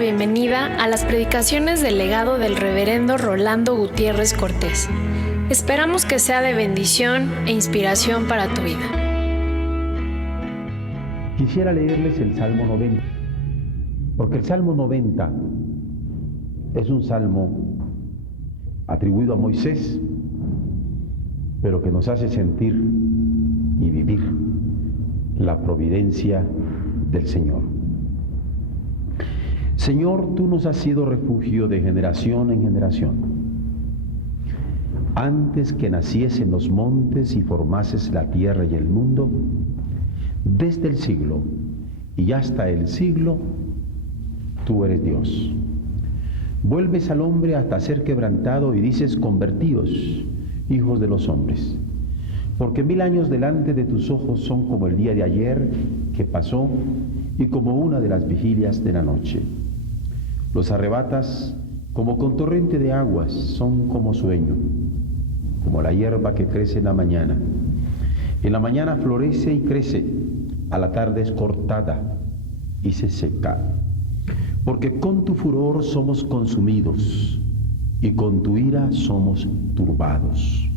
la bienvenida a las predicaciones del legado del reverendo Rolando Gutiérrez Cortés. Esperamos que sea de bendición e inspiración para tu vida. Quisiera leerles el Salmo 90, porque el Salmo 90 es un salmo atribuido a Moisés, pero que nos hace sentir y vivir la providencia del Señor. Señor, tú nos has sido refugio de generación en generación. Antes que naciesen los montes y formases la tierra y el mundo, desde el siglo y hasta el siglo, tú eres Dios. Vuelves al hombre hasta ser quebrantado y dices: convertíos, hijos de los hombres. Porque 1000 años delante de tus ojos son como el día de ayer que pasó y como una de las vigilias de la noche. Los arrebatas como con torrente de aguas, son como sueño, como la hierba que crece en la mañana. En la mañana florece y crece, a la tarde es cortada y se seca. Porque con tu furor somos consumidos y con tu ira somos turbados.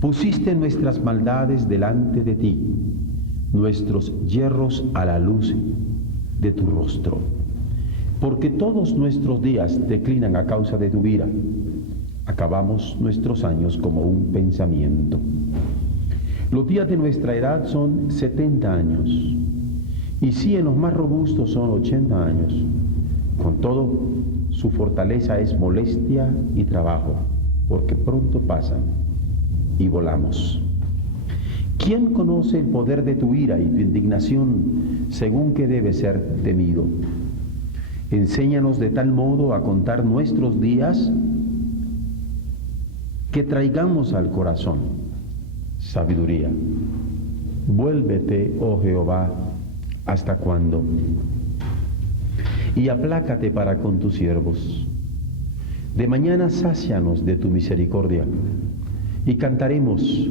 Pusiste nuestras maldades delante de ti, nuestros yerros a la luz de tu rostro. Porque todos nuestros días declinan a causa de tu ira. Acabamos nuestros años como un pensamiento. Los días de nuestra edad son 70 años, y si en los más robustos son 80 años. Con todo, su fortaleza es molestia y trabajo, porque pronto pasan y volamos. ¿Quién conoce el poder de tu ira y tu indignación, según que debe ser temido? Enséñanos de tal modo a contar nuestros días que traigamos al corazón sabiduría. Vuélvete, oh Jehová, ¿hasta cuándo? Y aplácate para con tus siervos. De mañana sácianos de tu misericordia, y cantaremos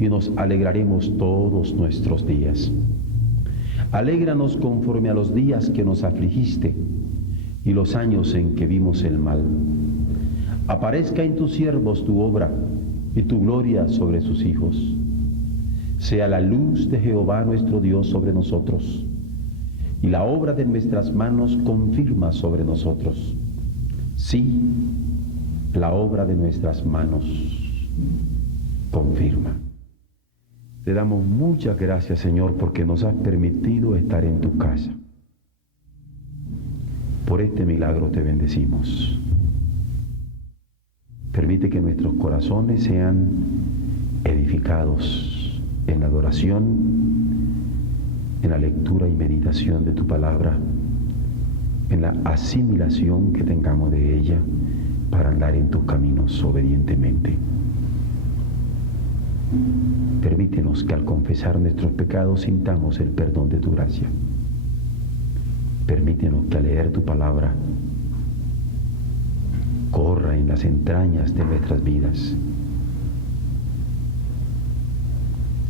y nos alegraremos todos nuestros días. Alégranos conforme a los días que nos afligiste y los años en que vimos el mal. Aparezca en tus siervos tu obra y tu gloria sobre sus hijos. Sea la luz de Jehová nuestro Dios sobre nosotros, y la obra de nuestras manos confirma sobre nosotros. Sí, la obra de nuestras manos confirma. Te damos muchas gracias, Señor, porque nos has permitido estar en tu casa. Por este milagro te bendecimos. Permite que nuestros corazones sean edificados en la adoración, en la lectura y meditación de tu palabra, en la asimilación que tengamos de ella para andar en tus caminos obedientemente. Permítenos que al confesar nuestros pecados sintamos el perdón de tu gracia. Permítenos que al leer tu palabra corra en las entrañas de nuestras vidas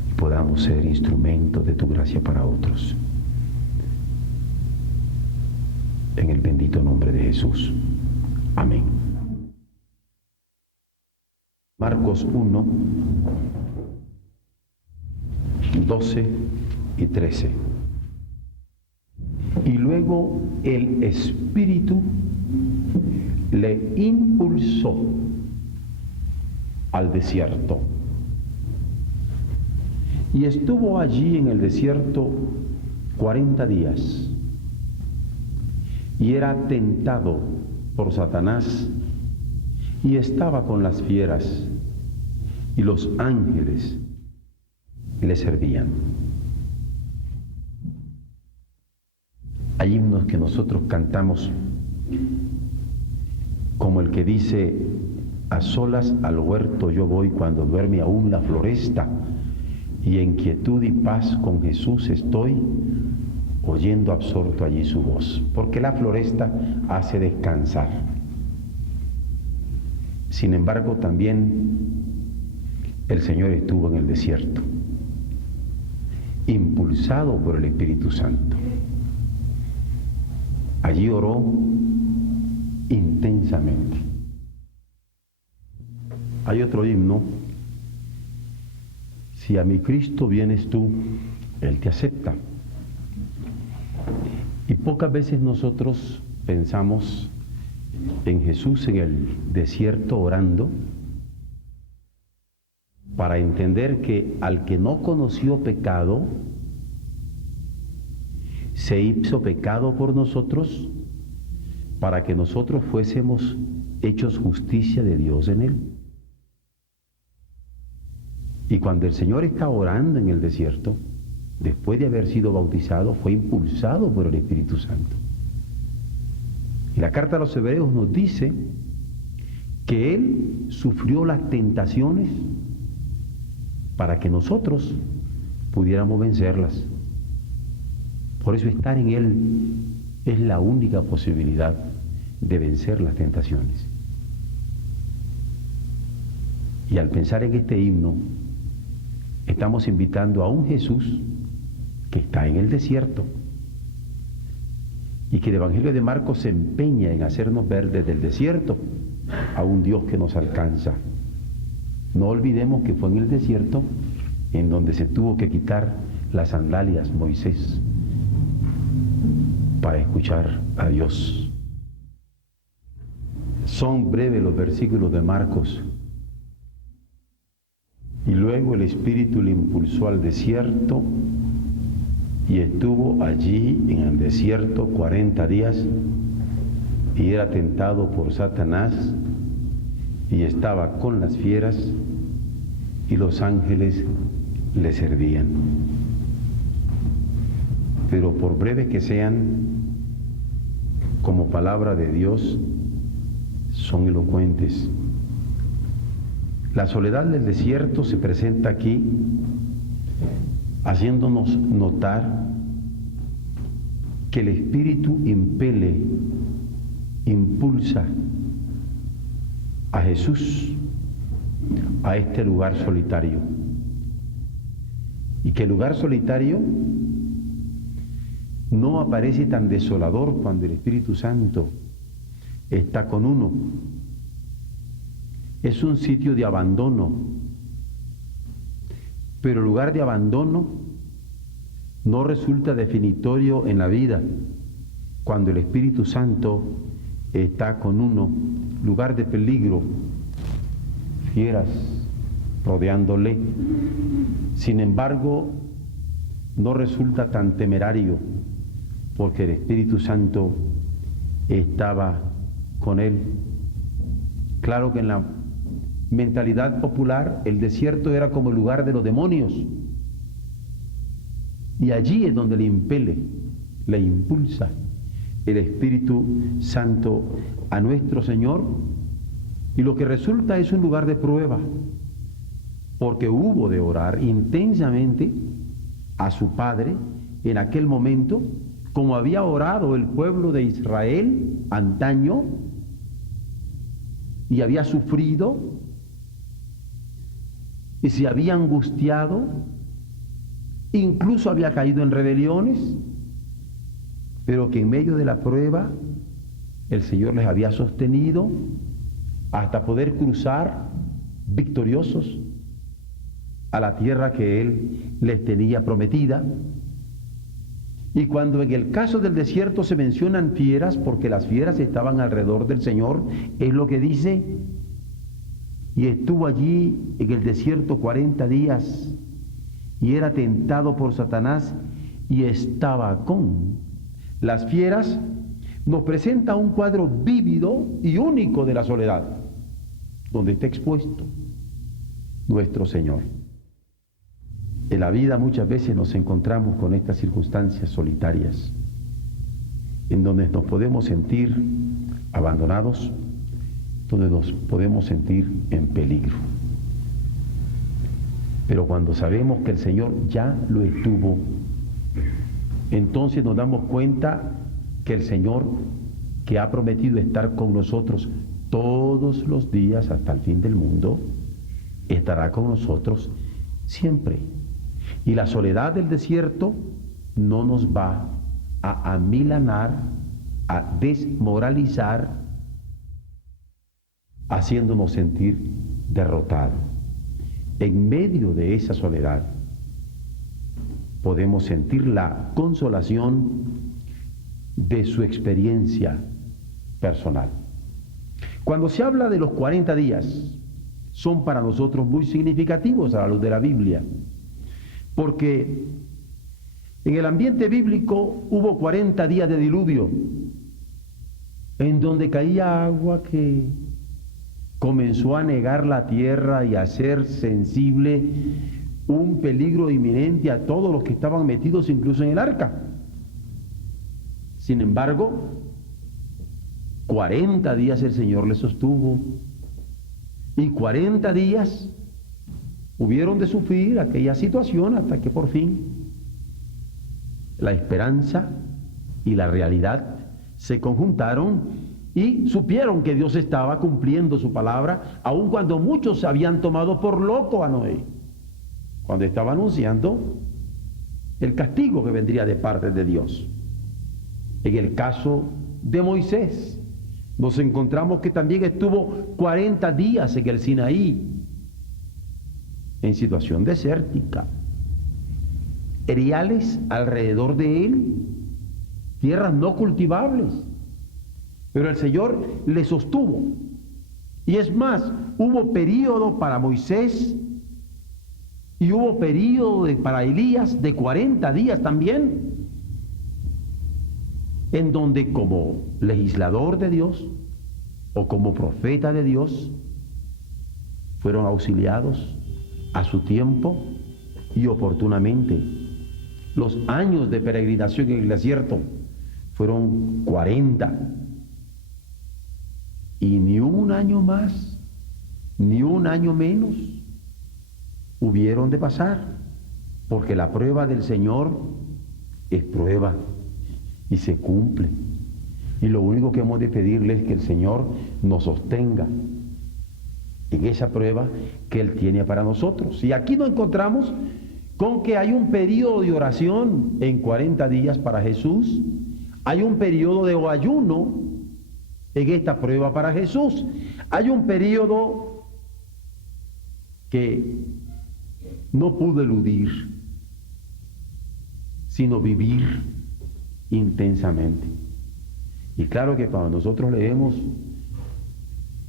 y podamos ser instrumentos de tu gracia para otros. En el bendito nombre de Jesús. Amén. Marcos 1, 12 y 13. Y luego el Espíritu le impulsó al desierto. Y estuvo allí en el desierto 40 días. Y era tentado por Satanás, y estaba con las fieras, y los ángeles le servían. Hay himnos que nosotros cantamos como el que dice: a solas al huerto yo voy cuando duerme aún la floresta, y en quietud y paz con Jesús estoy, oyendo absorto allí su voz. Porque la floresta hace descansar. Sin embargo, también el Señor estuvo en el desierto, impulsado por el Espíritu Santo. Allí oró intensamente. Hay otro himno: si a mi Cristo vienes tú, Él te acepta. Y pocas veces nosotros pensamos en Jesús en el desierto orando, para entender que al que no conoció pecado, se hizo pecado por nosotros, para que nosotros fuésemos hechos justicia de Dios en Él. Y cuando el Señor está orando en el desierto, después de haber sido bautizado, fue impulsado por el Espíritu Santo. Y la carta a los Hebreos nos dice que Él sufrió las tentaciones para que nosotros pudiéramos vencerlas. Por eso estar en Él es la única posibilidad de vencer las tentaciones. Y al pensar en este himno, estamos invitando a un Jesús que está en el desierto y que el Evangelio de Marcos se empeña en hacernos ver desde el desierto a un Dios que nos alcanza. No olvidemos que fue en el desierto en donde se tuvo que quitar las sandalias Moisés para escuchar a Dios. Son breves los versículos de Marcos. Y luego el Espíritu le impulsó al desierto y estuvo allí en el desierto 40 días y era tentado por Satanás y estaba con las fieras y los ángeles le servían. Pero por breves que sean, como palabra de Dios, son elocuentes. La soledad del desierto se presenta aquí haciéndonos notar que el Espíritu impele, impulsa a Jesús a este lugar solitario. Y que el lugar solitario no aparece tan desolador cuando el Espíritu Santo está con uno. Es un sitio de abandono, pero el lugar de abandono no resulta definitorio en la vida cuando el Espíritu Santo está con uno. Lugar de peligro, fieras rodeándole. Sin embargo, no resulta tan temerario porque el Espíritu Santo estaba con él. Claro que en la mentalidad popular el desierto era como el lugar de los demonios, y allí es donde le impele, le impulsa el Espíritu Santo a nuestro Señor, y lo que resulta es un lugar de prueba, porque hubo de orar intensamente a su Padre en aquel momento, como había orado el pueblo de Israel antaño, y había sufrido y se había angustiado, incluso había caído en rebeliones, pero que en medio de la prueba el Señor les había sostenido hasta poder cruzar victoriosos a la tierra que Él les tenía prometida. Y cuando en el caso del desierto se mencionan fieras, porque las fieras estaban alrededor del Señor, es lo que dice: y estuvo allí en el desierto 40 días, y era tentado por Satanás, y estaba con las fieras. Nos presenta un cuadro vívido y único de la soledad, donde está expuesto nuestro Señor. En la vida muchas veces nos encontramos con estas circunstancias solitarias, en donde nos podemos sentir abandonados, donde nos podemos sentir en peligro. Pero cuando sabemos que el Señor ya lo estuvo, entonces nos damos cuenta que el Señor, que ha prometido estar con nosotros todos los días hasta el fin del mundo, estará con nosotros siempre. Y la soledad del desierto no nos va a amilanar a desmoralizar, haciéndonos sentir derrotados. En medio de esa soledad podemos sentir la consolación de su experiencia personal. Cuando se habla de los 40 días, son para nosotros muy significativos a la luz de la Biblia, porque en el ambiente bíblico hubo 40 días de diluvio, en donde caía agua que comenzó a anegar la tierra y a hacer sensible un peligro inminente a todos los que estaban metidos incluso en el arca. Sin embargo, 40 días el Señor les sostuvo, y 40 días hubieron de sufrir aquella situación hasta que por fin la esperanza y la realidad se conjuntaron y supieron que Dios estaba cumpliendo su palabra, aun cuando muchos se habían tomado por loco a Noé, cuando estaba anunciando el castigo que vendría de parte de Dios. En el caso de Moisés, nos encontramos que también estuvo 40 días en el Sinaí, en situación desértica, eriales alrededor de él, tierras no cultivables, pero el Señor le sostuvo. Y es más, hubo periodo para Moisés y hubo periodo para Elías de 40 días también, en donde como legislador de Dios o como profeta de Dios fueron auxiliados a su tiempo y oportunamente. Los años de peregrinación en el desierto fueron 40, y ni un año más ni un año menos hubieron de pasar, porque la prueba del Señor es prueba y se cumple, y lo único que hemos de pedirle es que el Señor nos sostenga en esa prueba que Él tiene para nosotros. Y aquí nos encontramos con que hay un periodo de oración en 40 días para Jesús, hay un periodo de ayuno en esta prueba para Jesús, hay un periodo que no pudo eludir, sino vivir intensamente. Y claro que cuando nosotros leemos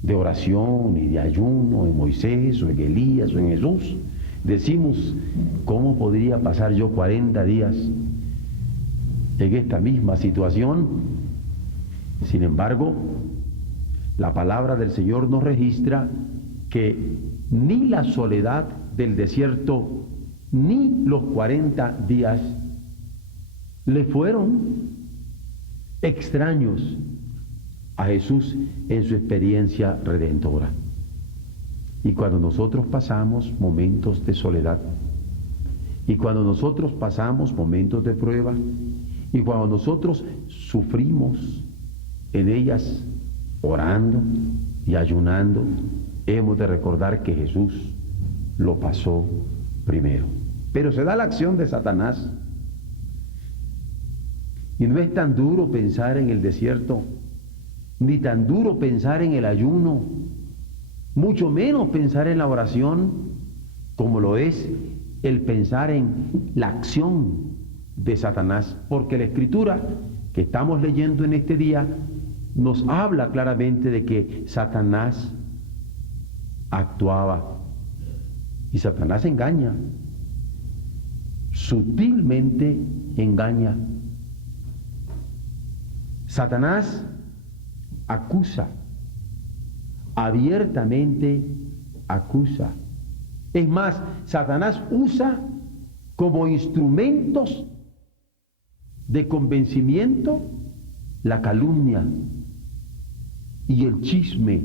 de oración y de ayuno en Moisés o en Elías o en Jesús, decimos, ¿cómo podría pasar yo 40 días en esta misma situación? Sin embargo, la palabra del Señor nos registra que ni la soledad del desierto ni los 40 días le fueron extraños a Jesús en su experiencia redentora. Y cuando nosotros pasamos momentos de soledad, y cuando nosotros pasamos momentos de prueba, y cuando nosotros sufrimos en ellas, orando y ayunando, hemos de recordar que Jesús lo pasó primero. Pero se da la acción de Satanás, y no es tan duro pensar en el desierto, ni tan duro pensar en el ayuno, mucho menos pensar en la oración, como lo es el pensar en la acción de Satanás, porque la Escritura que estamos leyendo en este día nos habla claramente de que Satanás actuaba, y Satanás engaña, sutilmente engaña. Satanás acusa, abiertamente acusa. Es más, Satanás usa como instrumentos de convencimiento la calumnia y el chisme.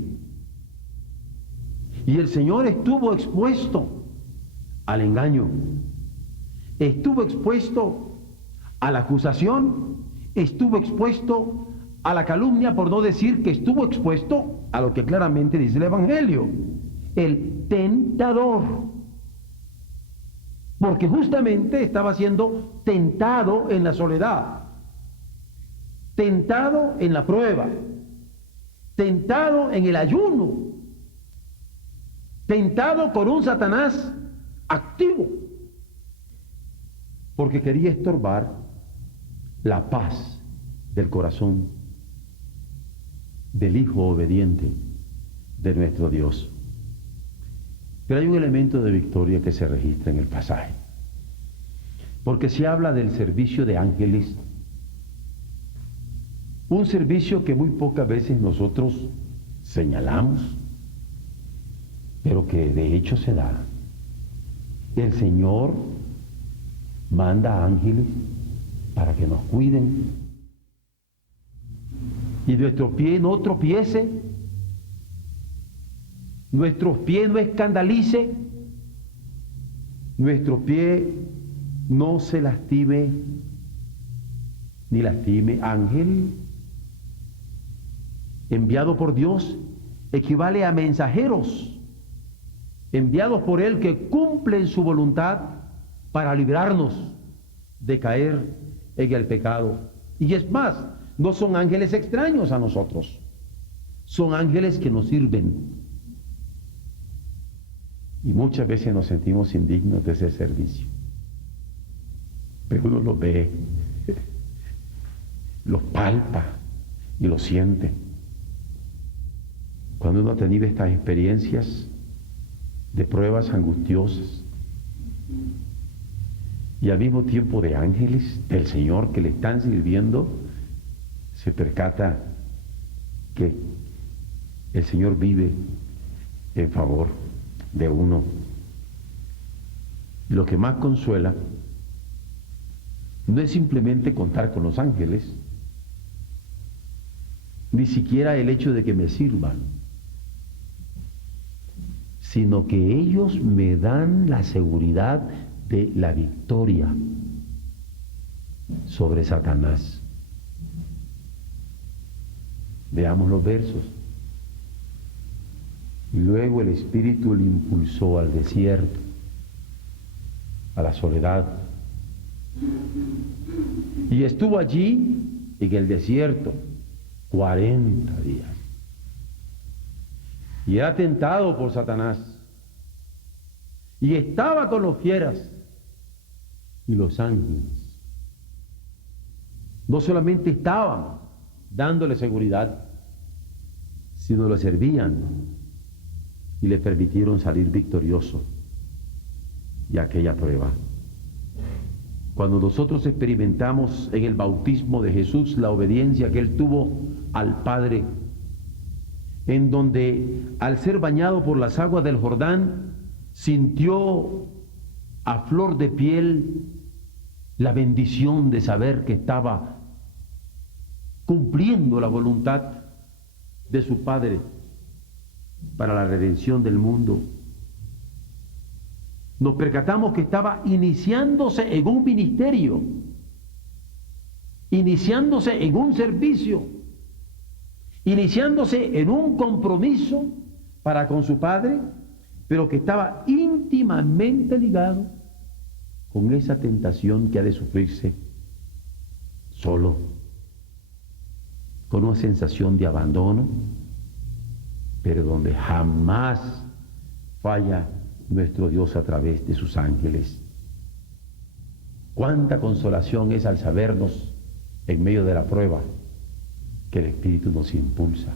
Y el Señor estuvo expuesto al engaño, estuvo expuesto a la acusación, estuvo expuesto a la calumnia, por no decir que estuvo expuesto a lo que claramente dice el Evangelio, el tentador, porque justamente estaba siendo tentado en la soledad, tentado en la prueba, tentado en el ayuno, tentado por un Satanás activo, porque quería estorbar la paz del corazón del Hijo obediente de nuestro Dios. Pero hay un elemento de victoria que se registra en el pasaje, porque se habla del servicio de ángeles, un servicio que muy pocas veces nosotros señalamos, pero que de hecho se da. El Señor manda ángeles para que nos cuiden y nuestro pie no tropiece, nuestros pies no escandalice, nuestro pie no se lastime ni lastime. Ángel enviado por Dios equivale a mensajeros enviados por Él que cumplen su voluntad para librarnos de caer en el pecado. Y es más, no son ángeles extraños a nosotros, son ángeles que nos sirven. Y muchas veces nos sentimos indignos de ese servicio, pero uno los ve, los palpa y los siente. Cuando uno ha tenido estas experiencias de pruebas angustiosas y al mismo tiempo de ángeles del Señor que le están sirviendo, se percata que el Señor vive en favor de uno. Lo que más consuela no es simplemente contar con los ángeles, ni siquiera el hecho de que me sirvan, sino que ellos me dan la seguridad de la victoria sobre Satanás. Veamos los versos. Y luego el Espíritu le impulsó al desierto, a la soledad. Y estuvo allí en el desierto 40 días. Y era tentado por Satanás. Y estaba con los fieras y los ángeles. No solamente estaban dándole seguridad, sino lo servían y le permitieron salir victorioso de aquella prueba. Cuando nosotros experimentamos en el bautismo de Jesús la obediencia que Él tuvo al Padre, en donde al ser bañado por las aguas del Jordán, sintió a flor de piel la bendición de saber que estaba cumpliendo la voluntad de su Padre para la redención del mundo. Nos percatamos que estaba iniciándose en un ministerio, iniciándose en un servicio, iniciándose en un compromiso para con su Padre, pero que estaba íntimamente ligado con esa tentación que ha de sufrirse solo, con una sensación de abandono, pero donde jamás falla nuestro Dios a través de sus ángeles. Cuánta consolación es al sabernos en medio de la prueba que el Espíritu nos impulsa,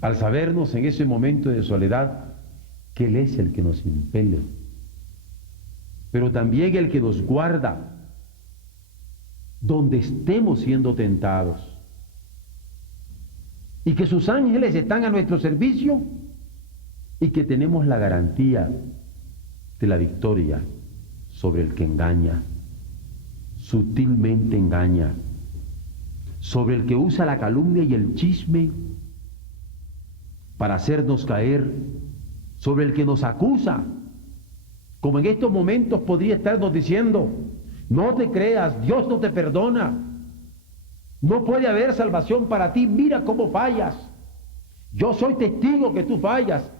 al sabernos en ese momento de soledad que Él es el que nos impele, pero también el que nos guarda donde estemos siendo tentados, y que sus ángeles están a nuestro servicio y que tenemos la garantía de la victoria sobre el que engaña, sutilmente engaña, sobre el que usa la calumnia y el chisme para hacernos caer, sobre el que nos acusa, como en estos momentos podría estarnos diciendo: no te creas, Dios no te perdona, no puede haber salvación para ti, mira cómo fallas, yo soy testigo que tú fallas.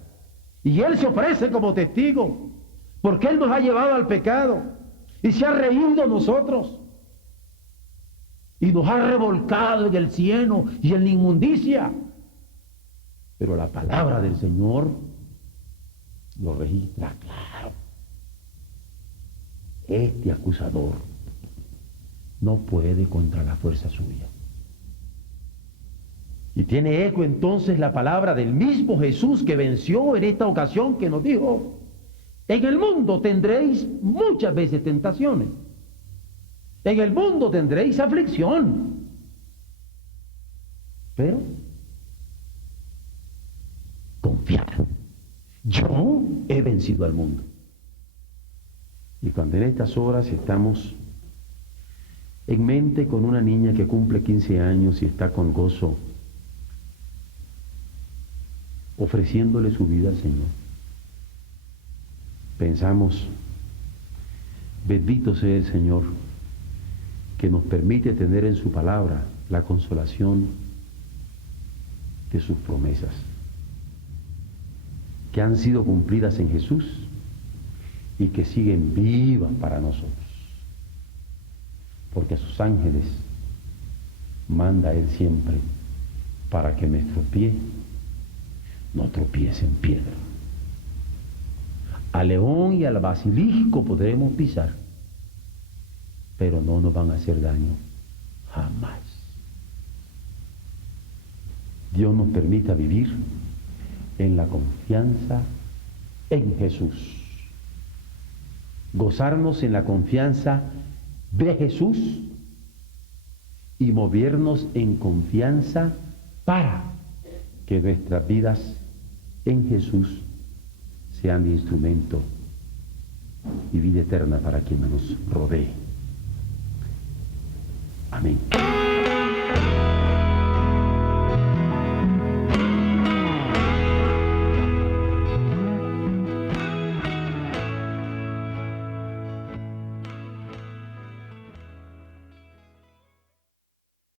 Y Él se ofrece como testigo, porque Él nos ha llevado al pecado y se ha reído de nosotros y nos ha revolcado en el cieno y en la inmundicia. Pero la palabra del Señor lo registra claro. Este acusador no puede contra la fuerza suya. Y tiene eco entonces la palabra del mismo Jesús que venció en esta ocasión, que nos dijo: en el mundo tendréis muchas veces tentaciones. En el mundo tendréis aflicción. Pero confiad, yo he vencido al mundo. Y cuando en estas horas estamos en mente con una niña que cumple 15 años y está con gozo ofreciéndole su vida al Señor, pensamos: bendito sea el Señor que nos permite tener en su palabra la consolación de sus promesas, que han sido cumplidas en Jesús y que siguen vivas para nosotros, porque a sus ángeles manda Él siempre para que nuestro pie no tropiece en piedra. Al león y al basilisco podremos pisar, pero no nos van a hacer daño jamás. Dios nos permita vivir en la confianza en Jesús, gozarnos en la confianza de Jesús y movernos en confianza para que nuestras vidas en Jesús sean de instrumento y vida eterna para quien nos rodee. Amén.